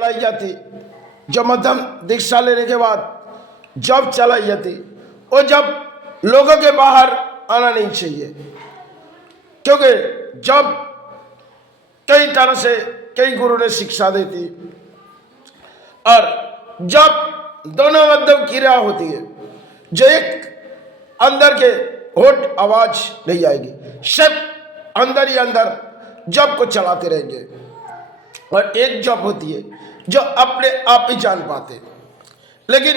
चलाई जाती, जो मध्यम दीक्षा लेने के बाद जब चलाई जाती, वो जब लोगों के बाहर आना नहीं चाहिए, क्योंकि जब कई तरह से कई गुरु ने शिक्षा देती, और जब दोनों मध्यम क्रिया होती है, जो एक अंदर के होठ आवाज नहीं आएगी, सब अंदर ही अंदर जप को चलाते रहेंगे, और एक जप होती है जो अपने आप ही जान पाते। लेकिन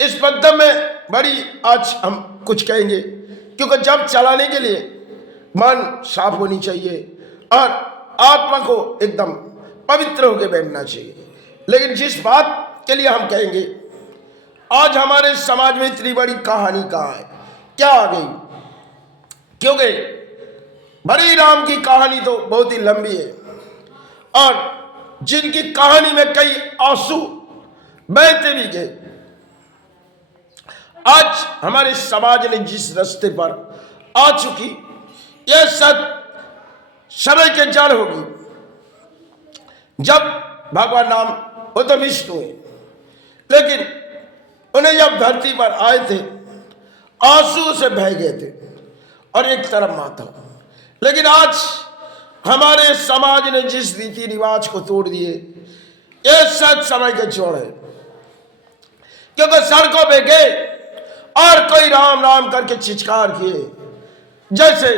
इस मध्यम में बड़ी आज हम कुछ कहेंगे, क्योंकि जब चलाने के लिए मन साफ होनी चाहिए और आत्मा को एकदम पवित्र होकर बैठना चाहिए। लेकिन जिस बात के लिए हम कहेंगे, आज हमारे समाज में इतनी बड़ी कहानी कहाँ है, क्या आ गई, क्योंकि बड़ी राम की कहानी तो बहुत ही लंबी है, और जिनकी कहानी में कई आंसू बहते भी गए। आज हमारे समाज ने जिस रास्ते पर आ चुकी, यह सब समय के जड़ होगी। जब भगवान राम वो तो विष्णु है, लेकिन उन्हें जब धरती पर आए थे आंसू से बह गए थे, और एक तरफ माता। लेकिन आज हमारे समाज ने जिस रीति रिवाज को तोड़ दिए, ये सच समय के जोड़ है, क्योंकि सड़कों पे गए और कोई राम राम करके चिৎकार किए, जैसे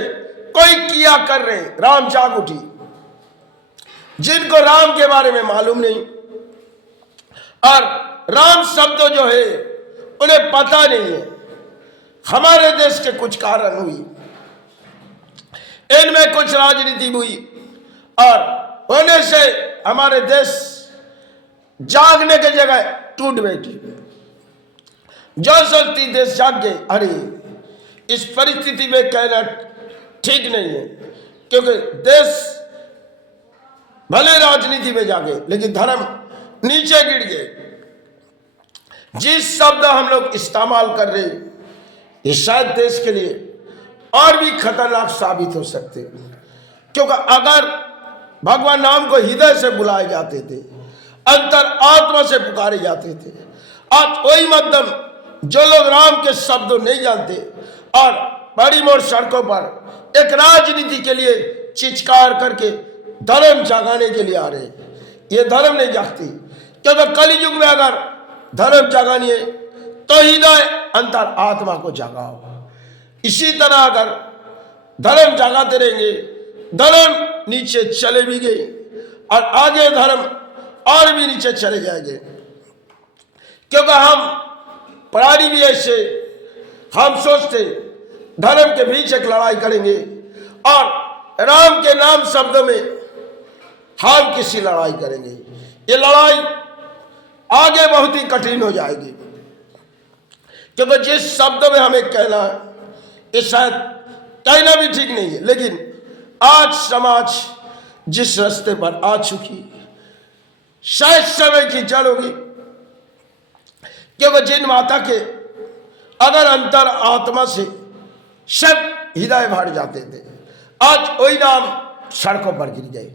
कोई किया कर रहे राम जाग उठी, जिनको राम के बारे में मालूम नहीं, और राम शब्द जो है उन्हें पता नहीं है। हमारे देश के कुछ कारण हुई, इनमें कुछ राजनीति हुई, और होने से हमारे देश जागने की जगह टूट बैठी। जो सोचती देश जाग गए, अरे इस परिस्थिति में कहना ठीक नहीं है, क्योंकि देश भले राजनीति में जागे लेकिन धर्म नीचे गिर गए। जिस शब्द हम लोग इस्तेमाल कर रहे हैं, ये शायद देश के लिए और भी खतरनाक साबित हो सकते, क्योंकि अगर भगवान नाम को हृदय से बुलाए जाते थे, अंतर आत्मा से पुकारे जाते थे, आज वही मध्यम जो लोग राम के शब्द नहीं जानते और बड़ी मोड़ सड़कों पर एक राजनीति के लिए चिৎकार करके धर्म जगाने के लिए आ रहे, ये धर्म नहीं जागती, क्योंकि कलयुग में अगर धर्म जगानी है तो हृदय अंतर आत्मा को जगाओ। इसी तरह अगर धर्म जगाते रहेंगे, धर्म नीचे चले भी गए और आगे धर्म और भी नीचे चले जाएंगे, क्योंकि हम प्राणी भी ऐसे, हम सोचते धर्म के बीच एक लड़ाई करेंगे और राम के नाम शब्द में हम किसी लड़ाई करेंगे, ये लड़ाई आगे बहुत ही कठिन हो जाएगी, क्योंकि जिस शब्द में हमें कहना है ये शायद कहना भी ठीक नहीं है। लेकिन आज समाज जिस रास्ते पर आ चुकी, शायद समय की जड़ होगी, क्योंकि जिन माता के अगर अंतर आत्मा से सब हृदय भर जाते थे, आज वही नाम सड़कों पर गिर गए।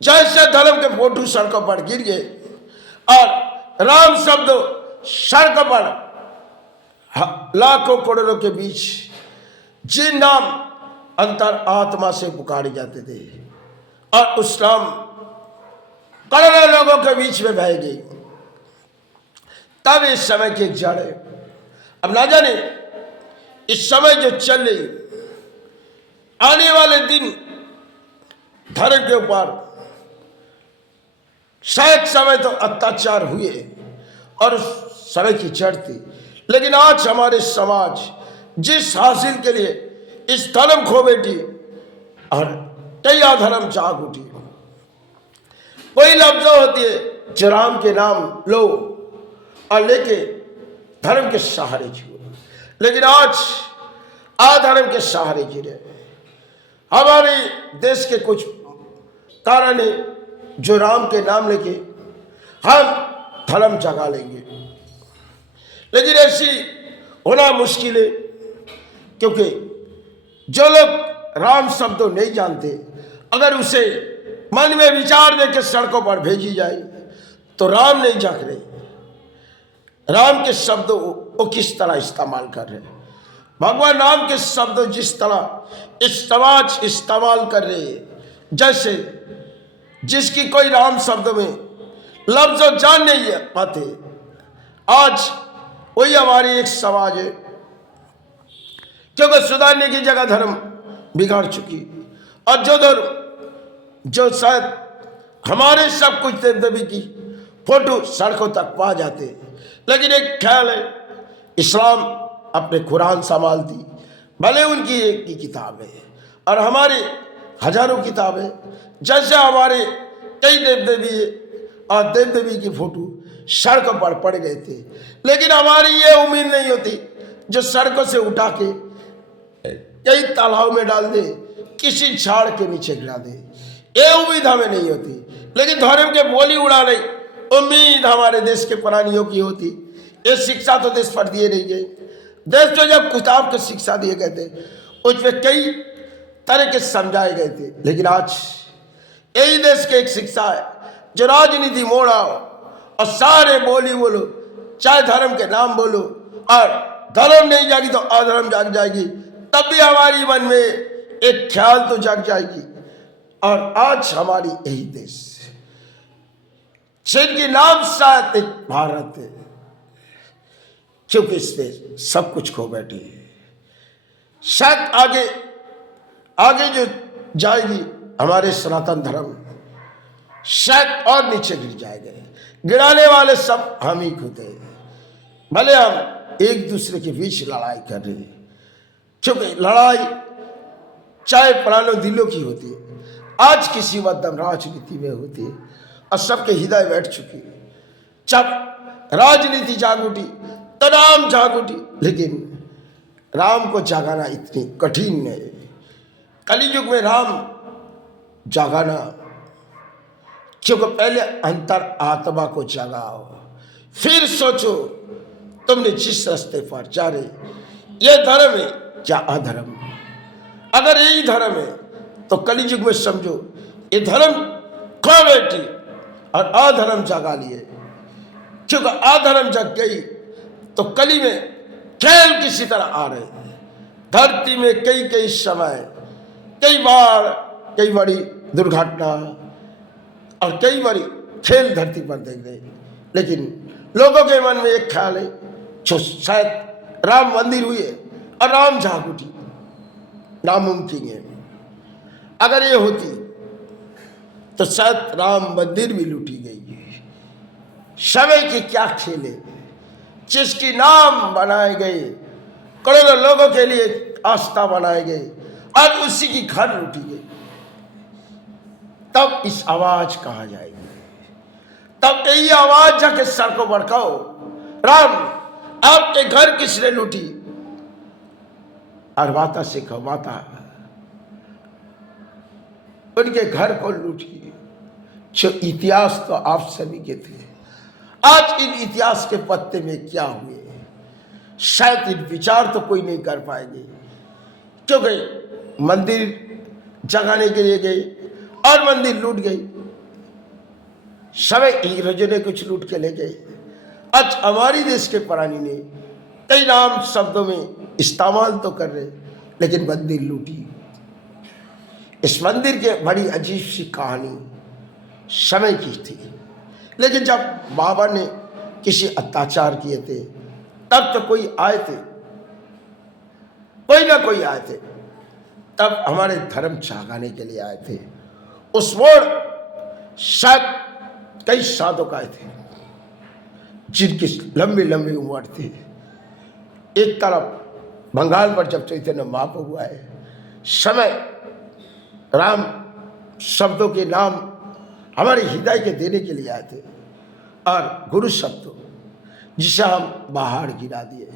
जैसे धर्म के फोटो सड़कों पर गिर गए और राम शब्द सड़क पर लाखों करोड़ों के बीच जिन नाम अंतर आत्मा से पुकारे जाते थे, और उस नाम करोड़ों लोगों के बीच में बह गई, तब इस समय की जड़ है। अब ना जाने इस समय जो चल रही, आने वाले दिन धर्म के ऊपर शायद समय तो अत्याचार हुए और उस समय की जड़ थी, लेकिन आज हमारे समाज जिस हासिल के लिए इस धर्म खो बैठी और कई धर्म जाग उठी। कोई लफ्ज होती है जो राम के नाम लो और लेके धर्म के सहारे जियो, लेकिन आज अधर्म के सहारे जी रहे। हमारे देश के कुछ कारण है जो राम के नाम लेके हम धर्म जगा लेंगे, लेकिन ऐसी होना मुश्किल है, क्योंकि जो लोग राम शब्द नहीं जानते, अगर उसे मन में विचार देकर सड़कों पर भेजी जाए तो राम नहीं जाग रहे। राम के शब्दों वो किस तरह इस्तेमाल कर रहे हैं, भगवान राम के शब्दों जिस तरह इस्तेमाल कर रहे हैं, जैसे जिसकी कोई राम शब्द में लफ्ज जान नहीं पाते। आज वही हमारी एक समाज है, क्योंकि सुधारने की जगह धर्म बिगाड़ चुकी, और जो शायद हमारे सब कुछ देव देवी की फोटो सड़कों तक पा जाते, लेकिन एक ख्याल है इस्लाम अपने कुरान संभालती, भले उनकी एक की किताब है और हमारे हजारों किताबें, जैसे हमारे कई देव देवी है और देव देवी की फोटो सड़कों पर पड़ गए थे, लेकिन हमारी ये उम्मीद नहीं होती जो सड़कों से उठा के कई तालाब में डाल दे, किसी झाड़ के नीचे गिरा दे, ये उम्मीद हमें नहीं होती। लेकिन धर्म के बोली उड़ाने उम्मीद हमारे देश के प्राणियों की होती। ये शिक्षा तो देश पर दिए नहीं गई। देश तो जब किताब की शिक्षा दिए गए थे उसमें कई तरह के समझाए गए थे, लेकिन आज यही देश की एक शिक्षा है जो राजनीति मोड़ाओ और सारे बोली बोलो, चाहे धर्म के नाम बोलो, और धर्म नहीं जागी तो अधर्म जाग जाएगी, तब भी हमारी मन में एक ख्याल तो जाग जाएगी। और आज हमारी यही देश जिनकी नाम शायद एक भारत है, क्योंकि इसमें सब कुछ खो बैठे हैं, शायद आगे जो जाएगी हमारे सनातन धर्म शायद और नीचे गिर जाएंगे। गिराने वाले सब हम ही खुद हैं, भले हम एक दूसरे के बीच लड़ाई कर रहे हैं, क्योंकि लड़ाई चाहे प्राणों दिलों की होती है, आज किसी मध्यम राजनीति में होती है और सबके हृदय बैठ चुकी है। जब राजनीति जाग उठी तो राम जाग उठी, लेकिन राम को जागाना इतनी कठिन है। कलियुग में राम जागाना, क्योंकि पहले अंतर आत्मा को जगाओ, फिर सोचो तुमने जिस रास्ते पर जा रहे ये धर्म है क्या अधर्म। अगर यही धर्म है तो कलियुग में समझो ये धर्म खो बैठी और अधर्म जगा लिए, क्योंकि अधर्म जग गई तो कली में खेल किसी तरह आ रहे हैं। धरती में कई समय कई बार कई बड़ी दुर्घटना और कई बारी खेल धरती पर देख रहे, लेकिन लोगों के मन में एक ख्याल है जो शायद राम मंदिर हुई है और राम जाग उठी, नामुमकिन है। अगर ये होती तो शायद राम मंदिर भी लूटी गई है। समय की क्या खेले, जिसकी नाम बनाए गए, करोड़ों लोगों के लिए आस्था बनाए गए, और उसी की घर लूटी गई, तब इस आवाज कहाँ जाएगी। तब यही आवाज जाके सर को भड़काओ, राम आपके घर किसने लूटी, और माता से कहो माता उनके घर को लूटी। जो इतिहास तो आप सभी के थे, आज इन इतिहास के पत्ते में क्या हुए शायद इन विचार तो कोई नहीं कर पाएंगे, क्योंकि मंदिर जगाने के लिए गए और मंदिर लूट गई। समय इंग्रेजों ने कुछ लूट के ले गए। आज हमारी देश के प्राणी ने कई नाम शब्दों में इस्तेमाल तो कर रहे, लेकिन मंदिर लूटी। इस मंदिर के बड़ी अजीब सी कहानी समय की थी, लेकिन जब बाबा ने किसी अत्याचार किए थे तब तो कोई आए थे, कोई ना कोई आए थे, तब हमारे धर्म जागाने के लिए आए थे। उस मोड़ शायद कई साधक आए थे जिनकी लंबी लंबी उम्र थी। एक तरफ बंगाल पर जब चैतन्य महाप्रभु आए, समय राम शब्दों के नाम हमारे हृदय के देने के लिए आए थे, और गुरु शब्द जिसे हम बाहर गिरा दिए।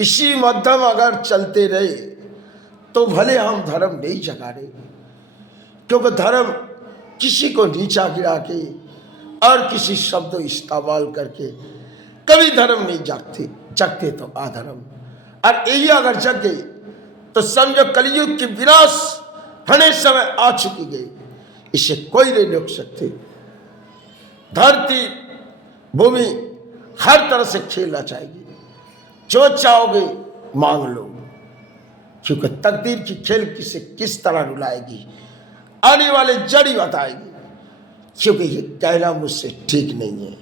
इसी मध्यम अगर चलते रहे तो भले हम धर्म नहीं जगा रहे, क्योंकि धर्म किसी को नीचा गिरा के और किसी शब्द इस्तेमाल करके कभी धर्म नहीं जगते तो अधर्म। और यही अगर जग गई तो समझो कलयुग की विनाश होने समय आ चुकी गई। इसे कोई नहीं रोक सकते। धरती भूमि हर तरह से खेलना चाहिए, जो चाहोगे मांग लो, क्योंकि तकदीर की खेल किसे किस तरह रुलाएगी आने वाले जड़ी बताएगी। क्योंकि ये कहना मुझसे ठीक नहीं है।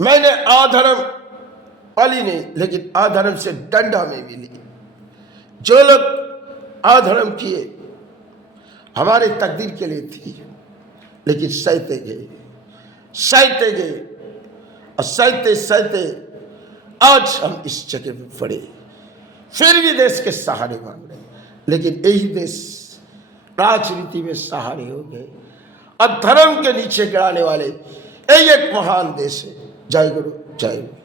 मैंने अधर्म पाली नहीं, लेकिन अधर्म से दंड हमें मिली। जो लोग अधर्म किए हमारे तकदीर के लिए थी, लेकिन सहते गए और सहते आज हम इस जगह में पड़े। फिर भी देश के सहारे मांग रहे, लेकिन यही देश राजनीति में सहारे हो गए और धर्म के नीचे गिराने वाले यही एक महान देश है। जय गुरु जय गुरु।